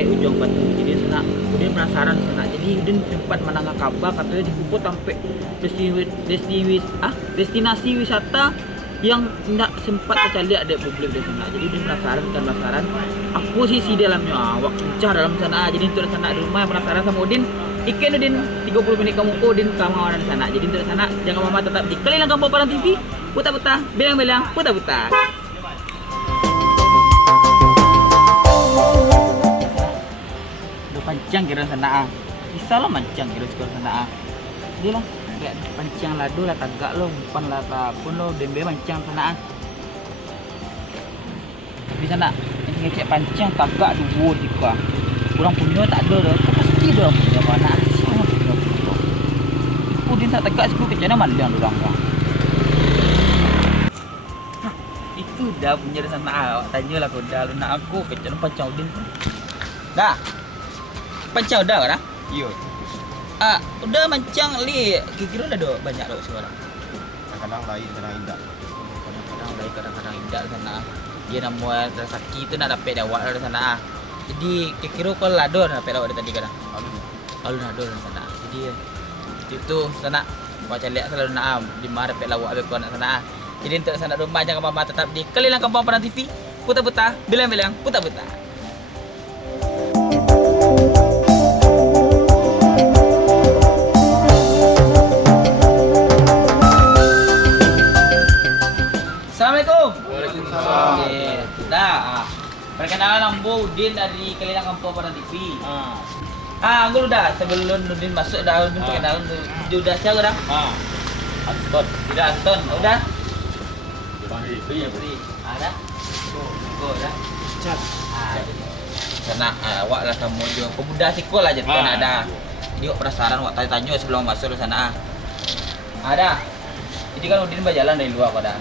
sampai ujung Batu. Jadi sana Udin penasaran sana. Jadi Udin sempat menangkap kabar katanya di Kupo sampai destinasi wisata yang tidak sempat kita lihat ada publik di sana. Jadi Udin penasaran. Aku sih dalamnya awak lincah dalam sana. Jadi untuk sana di rumah penasaran sama Udin. Ikan Udin 30 menit kamu Udin kawan di sana. Jadi untuk sana jangan mama tetap di Kalilang Kampung Paran TV. Putar-putar, belang-belang, putar-putar. Udah pancang kira sana. Bisa lah mancang kira sana. Dia lah. Kayak pancang lado lah tagak lo, umpan lah apapun lo, dembe pancang sana. Di sana, ini ngecek pancang tagak dua juga. Kurang punya tak ada dah, pasti dah punya mana siapa punya. Udin tak tagak siku kecana mandang orang lah. Itu dah punya di sana. Awak tanya lah kau dah nak aku kecana pancang Udin. Dah, pancang dah kan? Iya. Udah mancang li, kira-kira ada banyak dok sekarang. Kadang lain, kadang indah. Kadang-kadang lain, kadang-kadang indah sana. Dia nama Tersaki itu nak dapat dawat dari sana. Jadi kira-kira kau lado nak dapat dawat dari tadi kadang. Alun lado dari sana. Jadi itu sana baca lihat selalu nak di mana dapat lawak abis kau nak sana. Jadi untuk sana rumah jangan mama tetap di Kalilang Kampung Paran TV. Putar-putar, bilang-bilang, putar-putar. Assalamualaikum. Waalaikumsalam. Dah. Perkenalan Ambo Udin dari Kalilang Kampung Paran TV. Anggur udah sebelum Udin masuk dah Udin perkenalan udah siapa dah? Anton. Tidak Anton. Udah? Beri. Ada? Go dah. Cat. Karena awak lah sama dia. Pemuda sikol aja kan ada. Dia penasaran awak tanya-tanya sebelum masuk ke sana. Ada. Jadi kan Udin berjalan dari luar pada.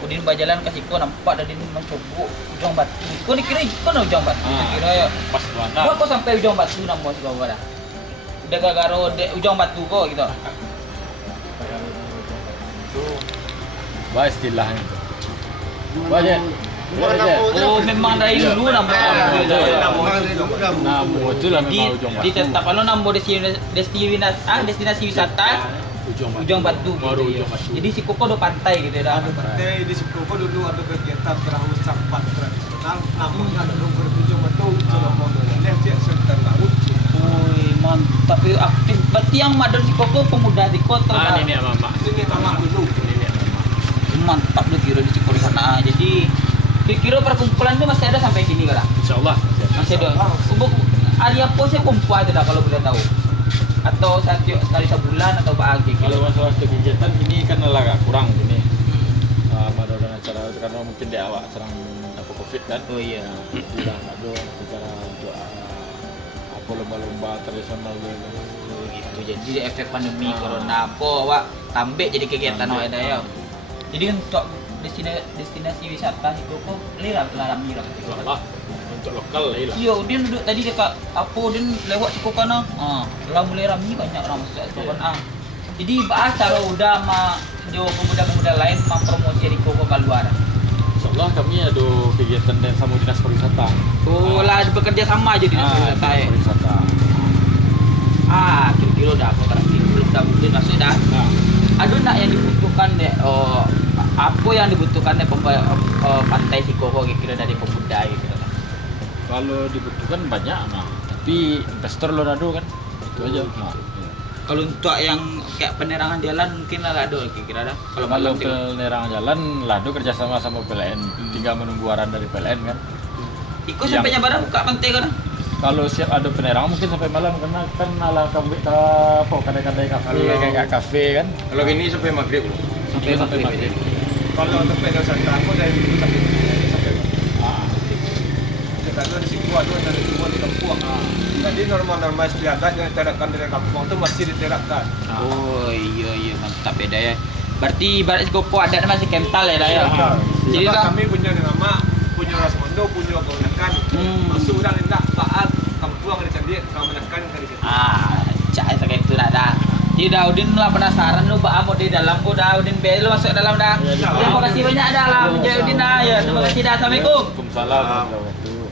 Udin berjalan ke siku nampak dari mencobok ujung batu. Kau ni kira ikon ujung batu. Kira ya. Pas mana? Kau sampai ujung batu nama si kau pada. Udah gara-gara ujung batu kau gitu. Itu bah istilahnya itu. Banyak. Oh memang dari dulu nama Namu itu lah memang ujung batu. ditetap kalau nama destinasi wisata ujung batu Baru gitu, ujung batu. Jadi si Koko udah pantai gitu dah. Ada pantai di Sukoko dulu ada kegiatan perahu sampan tradisional namanya ada Rumah Ujung Batu sudah modelnya dia sekitar laut. Woi mantap ya aktif. Berarti yang madon si Koko pemuda di kota. Ini mama. Ini nama dulu. Ini mama. Mantap lu kira di Cikori sana. Jadi kira perkumpulan itu masih ada sampai sini kan? Insyaallah. Masih ada. Untuk hari apa sih kumpul aja dah kalau boleh tahu. Atau sekali sebulan atau bagi Kalau masalah kegiatan ini kan agak kurang ini. Madaran acara karena mungkin di awak serang apa Covid kan. Oh iya. Tidak ada secara untuk apa lomba-lomba tradisional gitu. Gitu. Jadi efek pandemi corona apa awak tambah jadi kegiatan awak ada ya. Jadi untuk destinasi wisata itu kok larang mirah. Insyaallah untuk lokal lah. Iya, Udin duduk tadi dekat apa Udin lewat Cikgu kana. Lah mulai ramai banyak orang masuk Cikgu kana. Jadi acara udah sama jo pemuda-pemuda lain mempromosi di Koko keluar. Insyaallah kami ada kegiatan dan sama dinas pariwisata. Oh, lah bekerja sama aja di Dinas pariwisata. Kira-kira udah apa berarti belum dah Udin masuk dah. Ada nak yang dibutuhkan deh. Apa yang dibutuhkan deh pantai Sikoko kira dari pemuda gitu. Kalau dibutuhkan banyak tapi investor lo nado kan. Itu aja. Kalau untuk yang kayak penerangan jalan mungkin lah ada kira-kira dah. Kalau penerangan jalan lado kerjasama sama PLN. Tinggal menunggu arahan dari PLN kan. Ikut sampai Nyabara buka pantai kan? Kalau siap ada penerangan mungkin sampai malam karena kan ala kambing ke apa kadang-kadang kafe kayak kafe kan. Kalau gini sampai maghrib. Sampai maghrib. Kalau untuk pariwisata aku dari dulu sampai karena di situ ada semua di kampung. Jadi norma-norma istiadat yang diterapkan dari kampung itu masih diterapkan. Oh iya mantap beda ya. Berarti ibarat Kopo adat masih kental ya dah ya. Jadi Jadi kami punya nama, punya rasa mondo, punya kemenakan. Masuk dan tidak taat kampung di Candi, kemenakan dari situ. Cak kayak itu dah dah. Jadi dah Udin lah penasaran lu bak mau di dalam kok dah Udin lu masuk dalam dah. Terima kasih banyak dah lah Udin dah ya. Terima kasih dah. Assalamualaikum. Waalaikumsalam warahmatullahi wabarakatuh.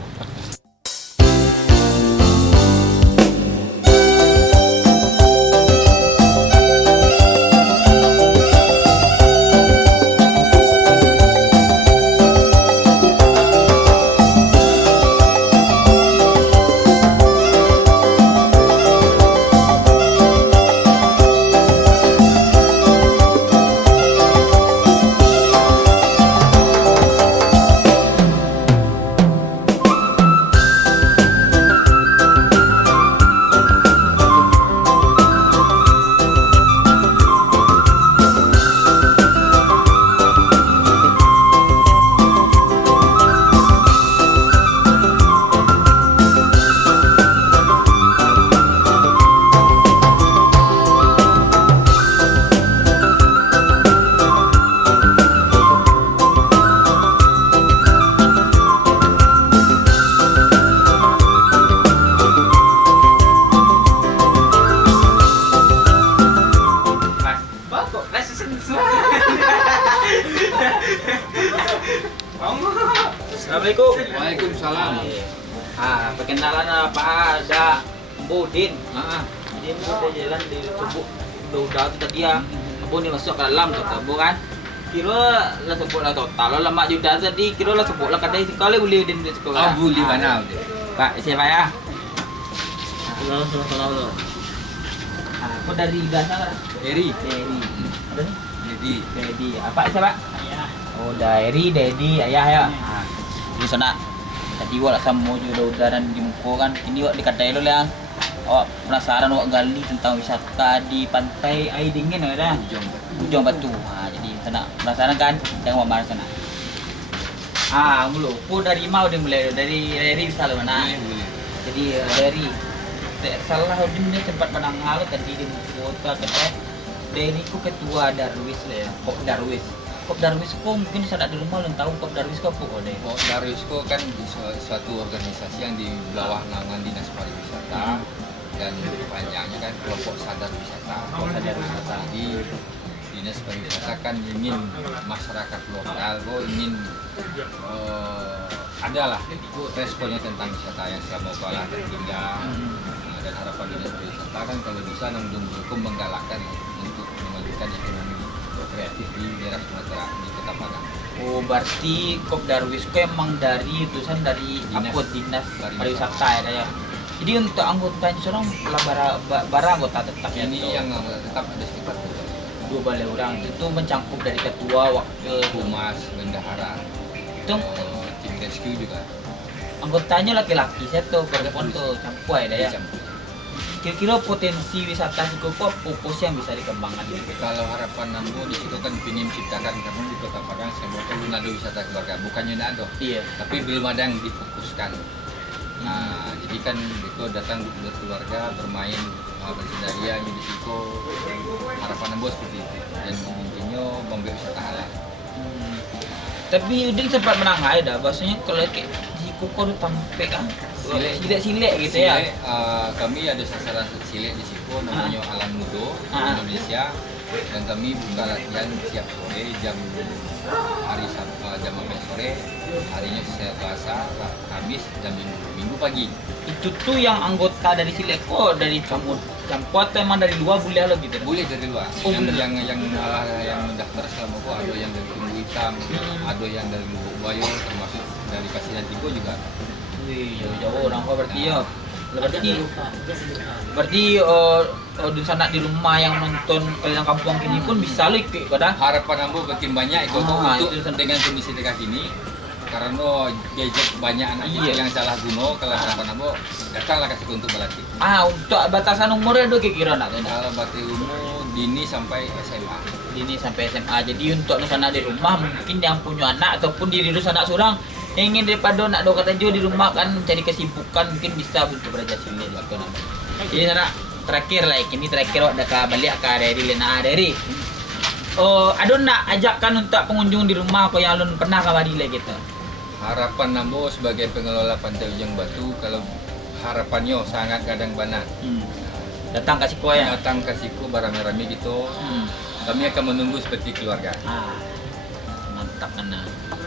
Perkenalan apa ada Budin. Ah, Dia udah jalan di Cubuk. Udah tu tadi ya. Abu ni masuk ke dalam kata Abu kan. Kira lah sebut lah total. Lah mak juda tadi kira lah sebut lah kadai sekali boleh din di sekolah. Abu di mana dia? Pak, siapa ya? Halo. Aku dari Gaza kan? Eri. Dedi. Ada? Jadi Dedi. Apa siapa? Ayah. Oh, Dari, Dedi, ayah ya. Di sana. Tadi wak sama udah dan di muka kan. Ini wak dikatai lo yang awak penasaran wak gali tentang wisata di pantai air dingin ada. Ujung Batu. Jadi sana penasaran kan? Jangan wak mana sana. Mulu. Aku dari mau dia mulai dari bisa lo mana. Jadi dari salah dia sempat menanggal tadi di kota kata dari ku ketua Darwis lah ya. Kop Darwis. Kop Darwis ko mungkin saya di rumah belum tahu Kop Darwis ko apa kode. Kok Darwisco kan suatu organisasi yang di bawah naungan Dinas Pariwisata dan panjangnya kan kelompok sadar wisata. Sadar wisata. Jadi Dinas Pariwisata kan ingin masyarakat lokal ingin adalah responnya tentang wisata yang selama kalah tertinggal. Dan harapan Dinas Pariwisata kan kalau bisa mendukung menggalakkan untuk memajukan ekonomi kreatif di daerah Sumatera di Kota Padang. Oh, berarti Kop Darwis ko emang dari utusan dari Dinas Pariwisata ya. Jadi untuk anggotanya seorang bara anggota tetap Ini itu. yang tetap ada sekitar 2 balai orang itu mencangkup dari ketua, wakil, humas, bendahara, itu tim rescue juga. anggotanya laki-laki saya tuh perempuan tuh campur ya ya. Dicampur. Kira-kira potensi wisata di Koko fokus yang bisa dikembangkan gitu. Kalau harapan Nambo di situ kan ingin menciptakan karena di Kota Padang semua belum ada wisata keluarga, bukannya tidak ada, Iya. tapi belum ada yang difokuskan. Nah, jadi kan itu datang berkeluarga bermain bersendaria di situ. Harapan Nambo seperti itu dan intinya membuat wisata halal. Tapi Udin sempat menangai dah, bahasanya kalau kayak di Koko itu tampek kan silek-silek gitu ya. Silek, kami ada sasaran silek di situ namanya Alam Mudo Indonesia dan kami buka latihan siap sore jam hari Sabtu jam 4 sore, harinya Selasa, Kamis dan Minggu pagi. Itu tuh yang anggota dari silek kok dari campur atau emang dari luar boleh lo gitu. Boleh dari luar. Oh, yang mendaftar selama itu ada yang dari Tumbuh Hitam, ada yang dari Lubuk Buaya, termasuk dari Kasihan Tigo juga ada. Wih, jauh-jauh orang kok berarti ya. Berarti di sana di rumah yang nonton kalian kampung kini pun bisa lo ikut pada. Harapan Ambo makin banyak itu untuk itu dengan kondisi dekat ini karena gadget banyak anak Iya. yang salah guna. Kalau harapan Ambo datanglah kasih untuk berlatih. Untuk batasan umurnya do kira nak tuh. Kalau batas umur dini sampai SMA. Ini sampai SMA. Jadi untuk di sana di rumah mungkin yang punya anak ataupun diri lu anak seorang ingin daripada nak do kata jo di rumah kan mencari kesibukan mungkin bisa untuk belajar silek gitu nak. Jadi sana terakhir lah ini terakhir wak dah balik ke dari Lena dari. Adon nak ajakkan untuk pengunjung di rumah kau yang alun pernah kabari lah gitu. Harapan Nambo sebagai pengelola Pantai Ujung Batu kalau harapannya sangat gadang bana. Datang kasih kau ya. Datang kasihku barang-barang gitu. Kami akan menunggu seperti keluarga. Mantap kena.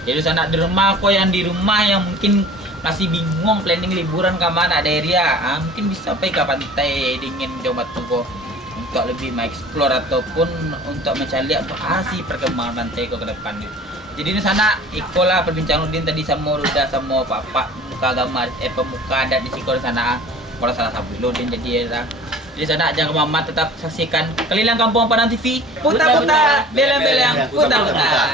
Jadi sana di rumah kau yang di rumah yang mungkin masih bingung planning liburan ke mana daerah, mungkin bisa pergi ke pantai dingin Ujung Batu kau untuk lebih mengeksplor ataupun untuk mencari apa sih perkembangan pantai kau ke depan gitu. Jadi di sana ikolah perbincangan Udin tadi sama Ruda sama Bapak muka agama pemuka adat di Siko di sana. Kalau salah satu Udin jadi ya. Di sana jangan kemana tetap saksikan Keliling Kampung Padang TV. Putar-putar, bela-bela yang putar-putar.